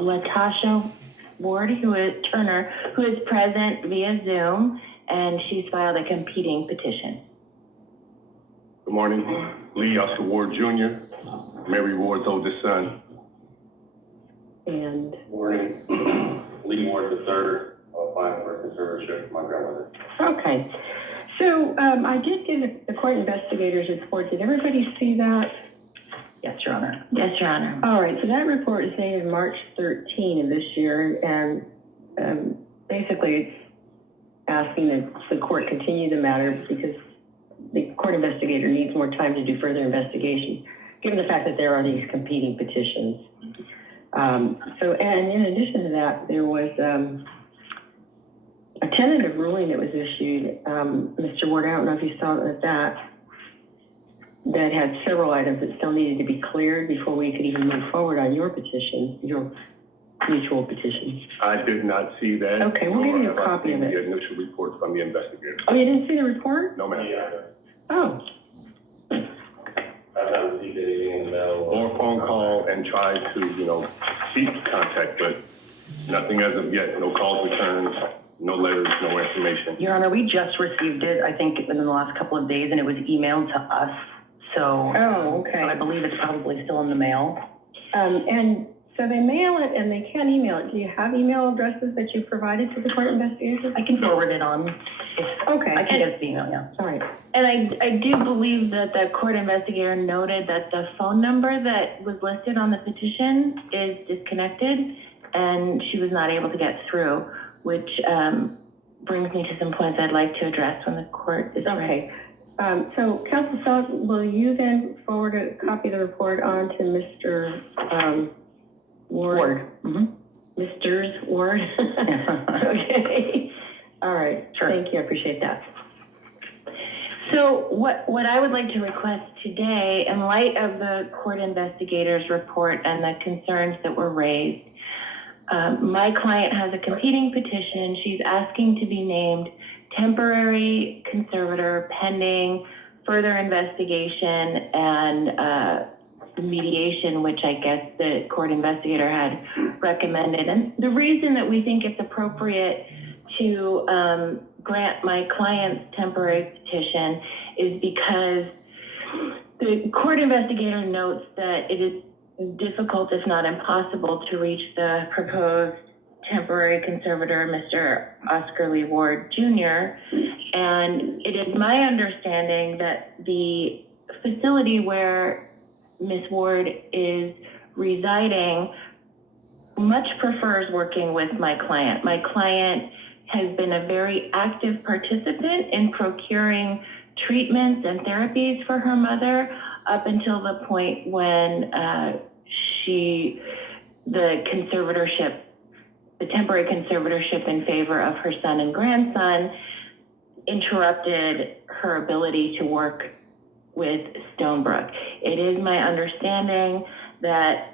Latasha Ward, Turner, who is present via Zoom, and she's filed a competing petition. Good morning. Lee Oscar Ward Jr., Mary Ward's oldest son. And Morning. Lee Ward III, applying for conservatorship for my grandmother. okay, so I did give the court investigators report. Did everybody see that? Yes, Your Honor. Yes, Your Honor. All right, so that report is dated March 13 of this year, and basically it's asking that the court continue the matter because the court investigator needs more time to do further investigation, given the fact that there are these competing petitions. And in addition to that, there was a tentative ruling that was issued, Mr. Ward, I don't know if you saw that had several items that still needed to be cleared before we could even move forward on your petition, your mutual petition. I did not see that. Okay, we'll give you a copy of it. The initial report from the investigator. Oh, you didn't see the report? No, ma'am. Oh, I've not received anything in the mail or phone call and tried to, seek contact, but nothing as of yet. No calls returned, no letters, no information. Your Honor, we just received it, I think, within the last couple of days, and it was emailed to us. So okay. I believe it's probably still in the mail. And so they mail it and they can't email it. Do you have email addresses that you provided to the court investigators? I can forward it on. Okay. I can get the email, yeah. All right. And I do believe that the court investigator noted that the phone number that was listed on the petition is disconnected, and she was not able to get through, which brings me to some points I'd like to address when the court is ready. So, Counsel Selleck, will you then forward a copy of the report on to Mr. Ward? Mm-hmm. Mr. Ward? Okay. All right. Sure. Thank you. I appreciate that. So what I would like to request today, in light of the court investigator's report and the concerns that were raised, my client has a competing petition. She's asking to be named temporary conservator pending further investigation and mediation, which I guess the court investigator had recommended. And the reason that we think it's appropriate to grant my client's temporary petition is because the court investigator notes that it is difficult, if not impossible, to reach the proposed temporary conservator, Mr. Oscar Lee Ward Jr. And it is my understanding that the facility where Ms. Ward is residing much prefers working with my client. My client has been a very active participant in procuring treatments and therapies for her mother up until the point when the temporary conservatorship in favor of her son and grandson interrupted her ability to work with Stonebrook. It is my understanding that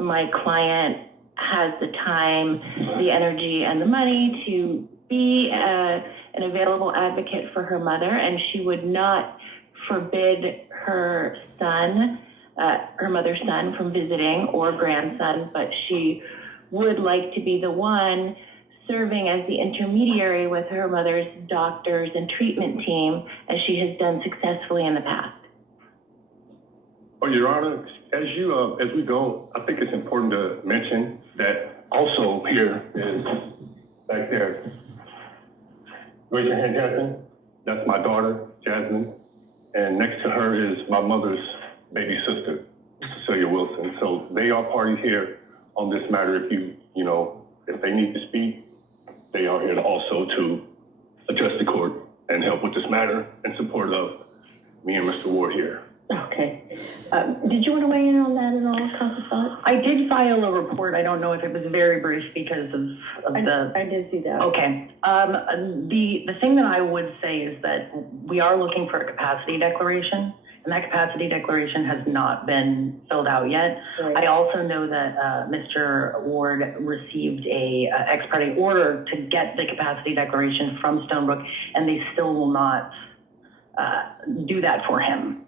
my client has the time, the energy, and the money to be an available advocate for her mother, and she would not forbid her son, her mother's son, from visiting, or grandson, but she would like to be the one serving as the intermediary with her mother's doctors and treatment team, as she has done successfully in the past. Oh, Your Honor, as we go, I think it's important to mention that also here is back there. Raise your hand, Jasmine. That's my daughter, Jasmine. And next to her is my mother's baby sister, Cecilia Wilson. So they are parties here on this matter. If they need to speak, they are here also to address the court and help with this matter in support of me and Mr. Ward here. Okay. Did you want to weigh in on that at all, Counsel Selleck? I did file a report. I don't know if it was very brief because of I did see that. Okay. The thing that I would say is that we are looking for a capacity declaration, and that capacity declaration has not been filled out yet. Right. I also know that Mr. Ward received a ex parte order to get the capacity declaration from Stonebrook, and they still will not do that for him.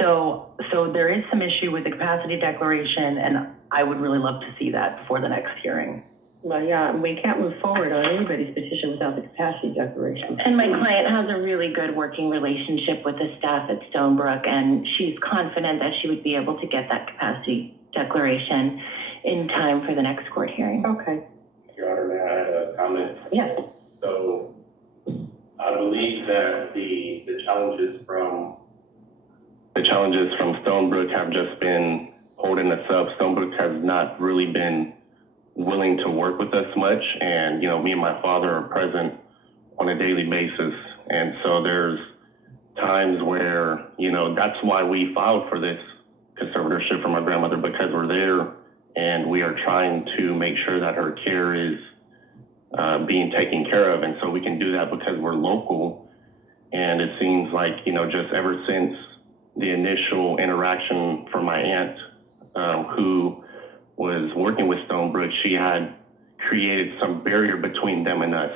So there is some issue with the capacity declaration, and I would really love to see that before the next hearing. Well, yeah, we can't move forward on anybody's petition without the capacity declaration. And my client has a really good working relationship with the staff at Stonebrook, and she's confident that she would be able to get that capacity declaration in time for the next court hearing. Okay. Your Honor, may I add a comment? Yes. So I believe that the challenges from Stonebrook have just been holding us up. Stonebrook has not really been willing to work with us much, and me and my father are present on a daily basis, and so there's times where that's why we filed for this conservatorship for my grandmother, because we're there and we are trying to make sure that her care is being taken care of. And so we can do that because we're local. And it seems like, just ever since the initial interaction from my aunt, who was working with Stonebrook, she had created some barrier between them and us.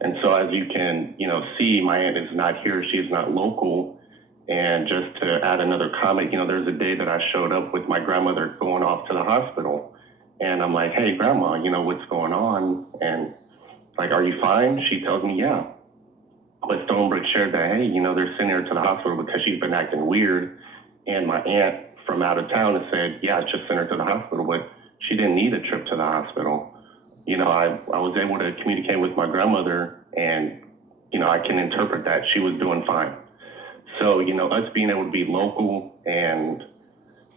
And so as you can, see, my aunt is not here. She is not local. And just to add another comment, there's a day that I showed up with my grandmother going off to the hospital. And I'm like, hey, Grandma, what's going on? And like, are you fine? She tells me, yeah. But Stonebrook shared that, hey, they're sending her to the hospital because she's been acting weird. And my aunt from out of town has said, yeah, just send her to the hospital. But she didn't need a trip to the hospital. I was able to communicate with my grandmother, and, I can interpret that she was doing fine. So, us being able to be local, and,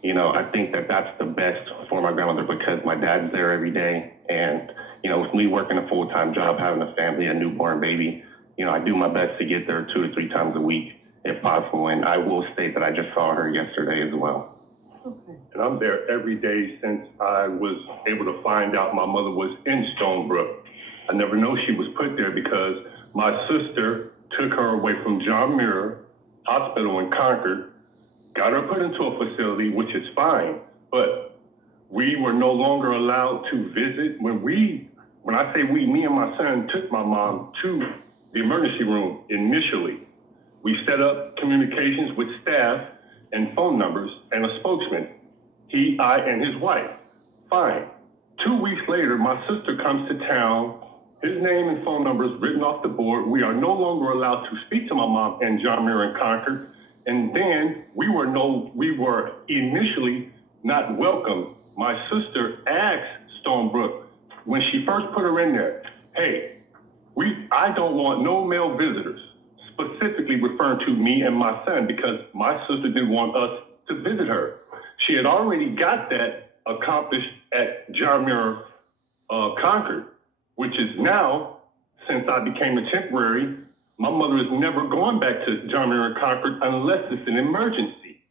I think that that's the best for my grandmother, because my dad's there every day. And, with me working a full-time job, having a family, a newborn baby, I do my best to get there 2 to 3 times a week if possible. And I will state that I just saw her yesterday as well. Okay. And I'm there every day since I was able to find out my mother was in Stonebrook. I never know she was put there because my sister took her away from John Muir Hospital in Concord, got her put into a facility, which is fine, but we were no longer allowed to visit. When I say we, me and my son took my mom to the emergency room initially. We set up communications with staff and phone numbers and a spokesman. He, I, and his wife. Fine. 2 weeks later, my sister comes to town. His name and phone numbers written off the board. We are no longer allowed to speak to my mom and John Muir and Concord. And then we were initially not welcome. My sister asked Stonebrook when she first put her in there, hey, I don't want no male visitors, specifically referring to me and my son, because my sister didn't want us to visit her. She had already got that accomplished at John Muir Concord, which is now, since I became a temporary, my mother is never going back to John Muir Concord unless it's an emergency.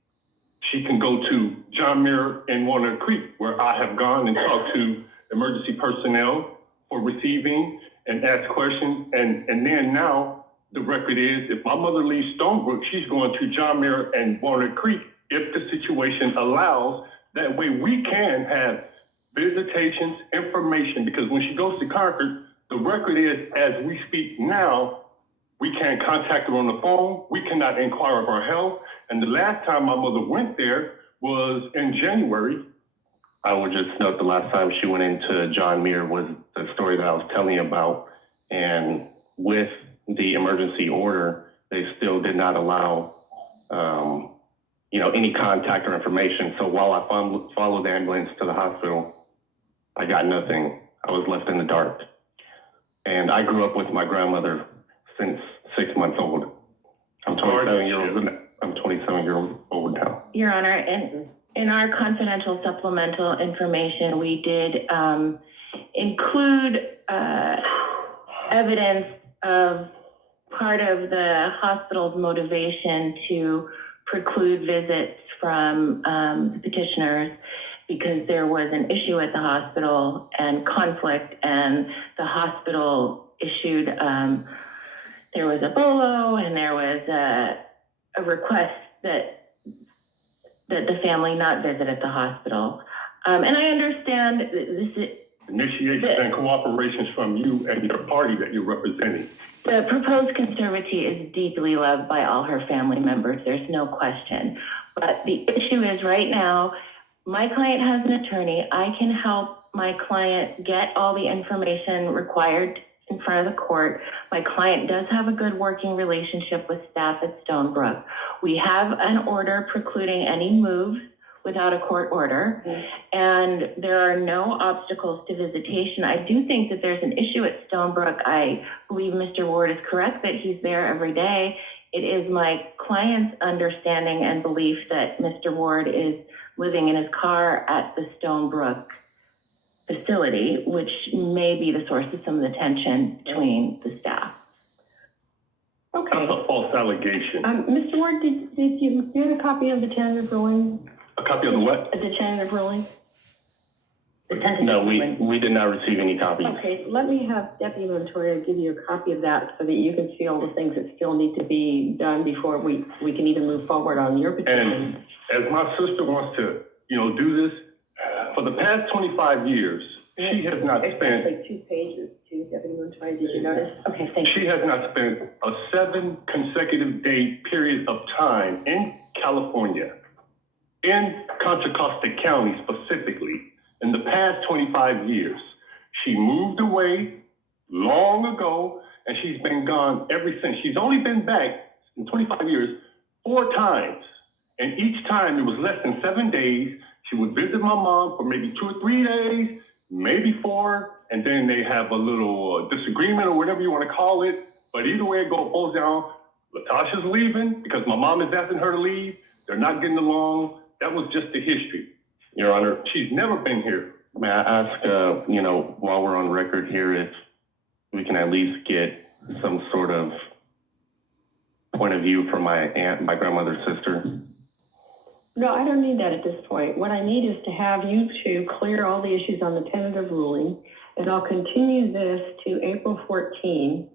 She can go to John Muir in Walnut Creek, where I have gone and talked to emergency personnel for receiving and ask questions. And then now the record is, if my mother leaves Stonebrook, she's going to John Muir and Walnut Creek if the situation allows. That way we can have visitations, information, because when she goes to Concord, the record is, as we speak now, we can't contact her on the phone. We cannot inquire of her health. And the last time my mother went there was in January. I would just note the last time she went into John Muir was the story that I was telling you about. And with the emergency order, they still did not allow, any contact or information. So while I followed the ambulance to the hospital, I got nothing. I was left in the dark. And I grew up with my grandmother since 6 months old. I'm 27 years old now. Your Honor, in our confidential supplemental information, we did include evidence of part of the hospital's motivation to preclude visits from the petitioners, because there was an issue at the hospital and conflict, and the hospital issued, there was a BOLO, and there was a request that the family not visit at the hospital. And I understand this is... Initiations and cooperations from you and your party that you're representing. The proposed conservatee is deeply loved by all her family members. There's no question. But the issue is right now, my client has an attorney. I can help my client get all the information required in front of the court. My client does have a good working relationship with staff at Stonebrook. We have an order precluding any moves without a court order, and there are no obstacles to visitation. I do think that there's an issue at Stonebrook. I believe Mr. Ward is correct that he's there every day. It is my client's understanding and belief that Mr. Ward is living in his car at the Stonebrook facility, which may be the source of some of the tension between the staff. That's Okay. a false allegation. Mr. Ward, did you get a copy of the tentative ruling? A copy of the what? The tentative ruling? The tentative No, ruling. we did not receive any copies. Okay, let me have Deputy Montoya give you a copy of that so that you can see all the things that still need to be done before we can even move forward on your petition. And as my sister wants to, do this, for the past 25 years, she has not It's spent, like 2 pages too, Deputy Montoya, did you notice? Okay, thank you. she has not spent a 7 consecutive day period of time in California, in Contra Costa County specifically, in the past 25 years. She moved away long ago, and she's been gone ever since. She's only been back in 25 years 4 times. And each time it was less than 7 days. She would visit my mom for maybe 2 or 3 days, maybe 4, and then they have a little disagreement or whatever you want to call it. But either way it goes down, Latasha's leaving because my mom is asking her to leave. They're not getting along. That was just the history. Your Honor, She's never been here. may I ask, while we're on record here, if we can at least get some sort of point of view from my aunt, my grandmother's sister? No, I don't need that at this point. What I need is to have you two clear all the issues on the tentative ruling, and I'll continue this to April 14,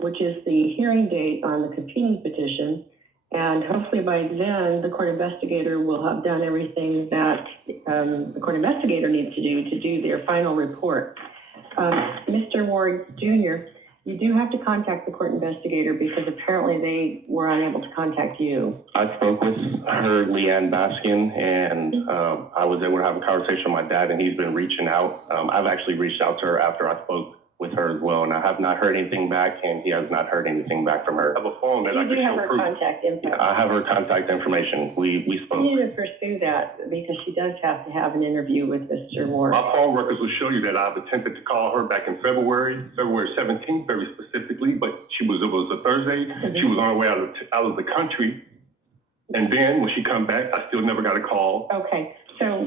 which is the hearing date on the competing petition. And hopefully by then, the court investigator will have done everything that the court investigator needs to do their final report. Mr. Ward Jr., you do have to contact the court investigator because apparently they were unable to contact you. I spoke with her, Leanne Baskin, and I was able to have a conversation with my dad, and he's been reaching out. I've actually reached out to her after I spoke with her as well, and I have not heard anything back, and he has not heard anything back from her. I have a phone that I You can do have show her proof. contact info. I have her contact information. We You spoke. need to pursue that because she does have to have an interview with Mr. Ward. My phone records will show you that I've attempted to call her back in February 17th, very specifically, but it was a Thursday. She was on her way out of the country. And then when she come back, I still never got a call. Okay, so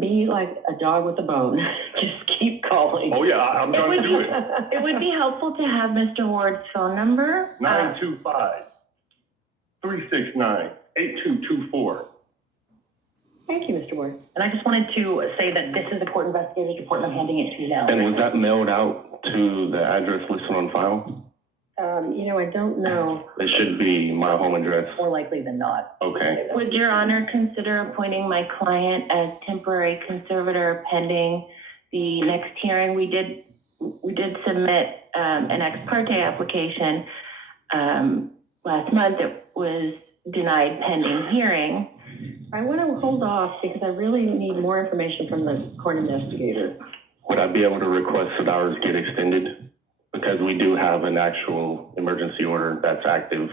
be like a dog with a bone. Just keep calling. Oh yeah, I'm trying to do it. It would be helpful to have Mr. Ward's phone number. 925-369-8224. Thank you, Mr. Ward. And I just wanted to say that this is the court investigator's report, and I'm handing it to you now. And was that mailed out to the address listed on file? I don't know. It should be my home address. More likely than not. Okay. Would Your Honor consider appointing my client as temporary conservator pending the next hearing? We did submit an ex parte application last month. It was denied pending hearing. I want to hold off because I really need more information from the court investigator. Would I be able to request that ours get extended? Because we do have an actual emergency order that's active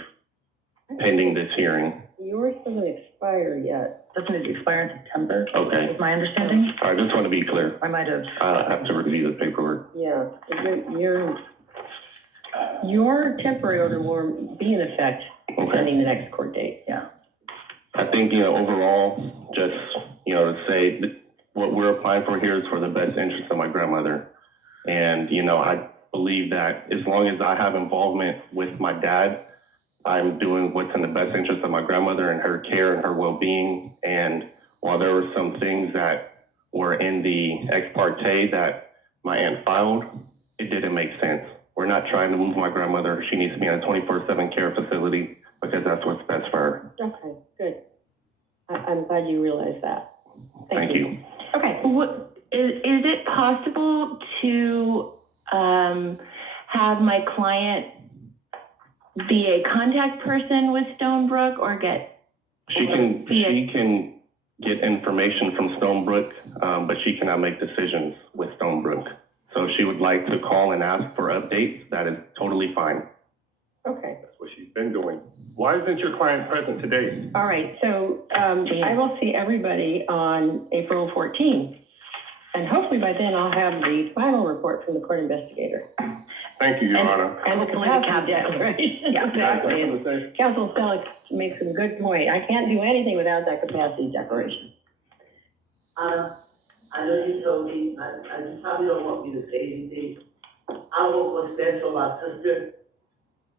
pending this hearing. Yours doesn't expire yet. Doesn't it expire in September? Okay. Is my understanding? I just want to be clear. I might have. I have to review the paperwork. Yeah, your temporary order will be in effect Okay. pending the next court date. Yeah. I think, overall, just, to say that what we're applying for here is for the best interest of my grandmother. And, I believe that as long as I have involvement with my dad, I'm doing what's in the best interest of my grandmother and her care and her well-being. And while there were some things that were in the ex parte that my aunt filed, it didn't make sense. We're not trying to move my grandmother. She needs to be in a 24/7 care facility because that's what's best for her. Okay, good. I'm glad you realized that. Thank you. Okay. Is it possible to have my client be a contact person with Stonebrook or get? She can get information from Stonebrook, but she cannot make decisions with Stonebrook. So if she would like to call and ask for updates, that is totally fine. Okay. That's what she's been doing. Why isn't your client present today? All right, so I will see everybody on April 14th. And hopefully by then I'll have the final report from the court investigator. Thank you, Your Honor. And the Hopefully the capacity captain. declaration. Yeah, Exactly. And Exactly. Council Selleck makes a good point. I can't do anything without that capacity declaration. I know you told me, you probably don't want me to say anything. I work what's best for my sister,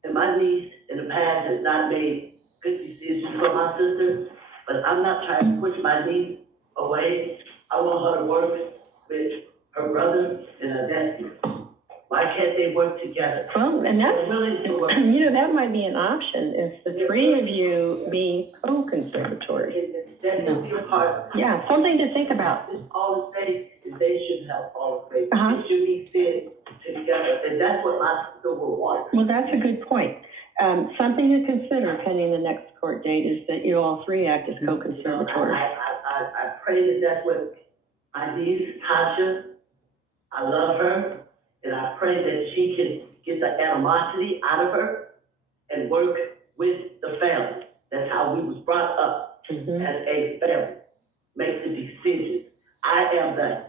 and my niece in the past has not made good decisions for my sister, but I'm not trying to push my niece away. I want her to work with her brother and her nephew. Why can't they work together? Well, and that's, They're willing to work. that might be an option, is the three of you be co-conservators. That should be a part. Yeah, something to think about. This all the faith is they should have all the faith. Uh-huh. They should be fit together, and that's what my sister would want. Well, that's a good point. Something to consider pending the next court date is that you all three act as co-conservators. I pray that that's what my niece, Tasha, I love her, and I pray that she can get the animosity out of her and work with the family. That's how we was brought up, Mhm. as a family, make the decisions. I am the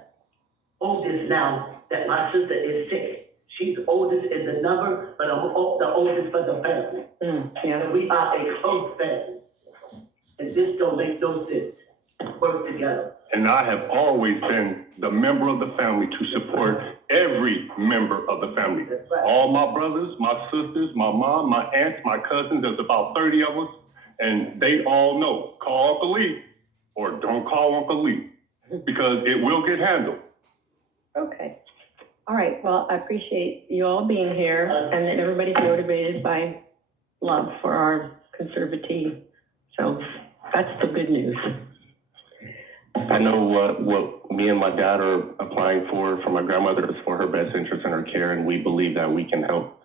oldest now that my sister is sick. She's oldest in the number, but I'm the oldest for the family. Yeah. And we are a close family. And this don't make no sense. Work together. And I have always been the member of the family to support every member of the family. That's right. All my brothers, my sisters, my mom, my aunts, my cousins, there's about 30 of us, and they all know, call Uncle Lee or don't call Uncle Lee, because it will get handled. Okay. All right, well, I appreciate you all being here and that everybody's motivated by love for our conservatee. So that's the good news. I know what me and my dad are applying for my grandmother is for her best interest in her care, and we believe that we can help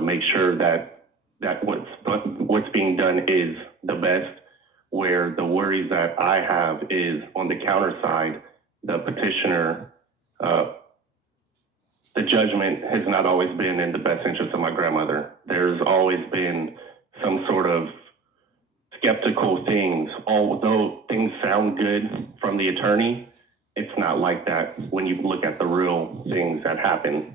make sure that what's being done is the best. Where the worries that I have is on the counter side, the petitioner, the judgment has not always been in the best interest of my grandmother. There's always been some sort of skeptical things. Although things sound good from the attorney, it's not like that when you look at the real things that happen.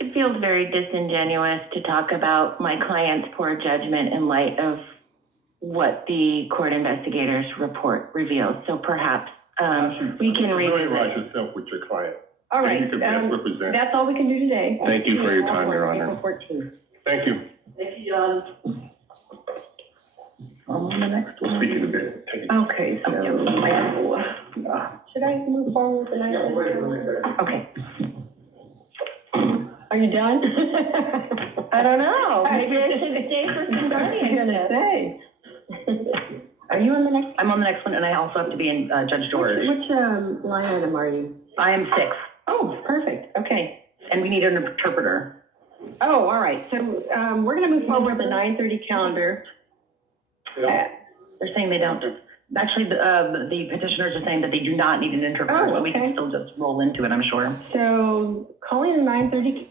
It feels very disingenuous to talk about my client's poor judgment in light of what the court investigators report reveals. So perhaps we can revisit. Familiarize yourself with your client. All right, You can best represent. that's all we can do today. Thank you for your time, Your Honor. April 14th. Thank you. Thank you, John. On the next one. Speaking of it, take it. Okay, so should I move forward with the next? Okay. Are you done? I don't know. Maybe I should stay for some I was gonna say. Are you on the next? I'm on the next one, and I also have to be in Judge George. Which line item are you? I am 6, Oh, perfect, okay. and we need an interpreter. Oh, all right, so we're gonna move forward with the 9:30 calendar. They're saying they don't. Actually, the petitioners are saying that they do not need an interpreter, Oh, but we okay. can still just roll into it, I'm sure. So calling the 9:30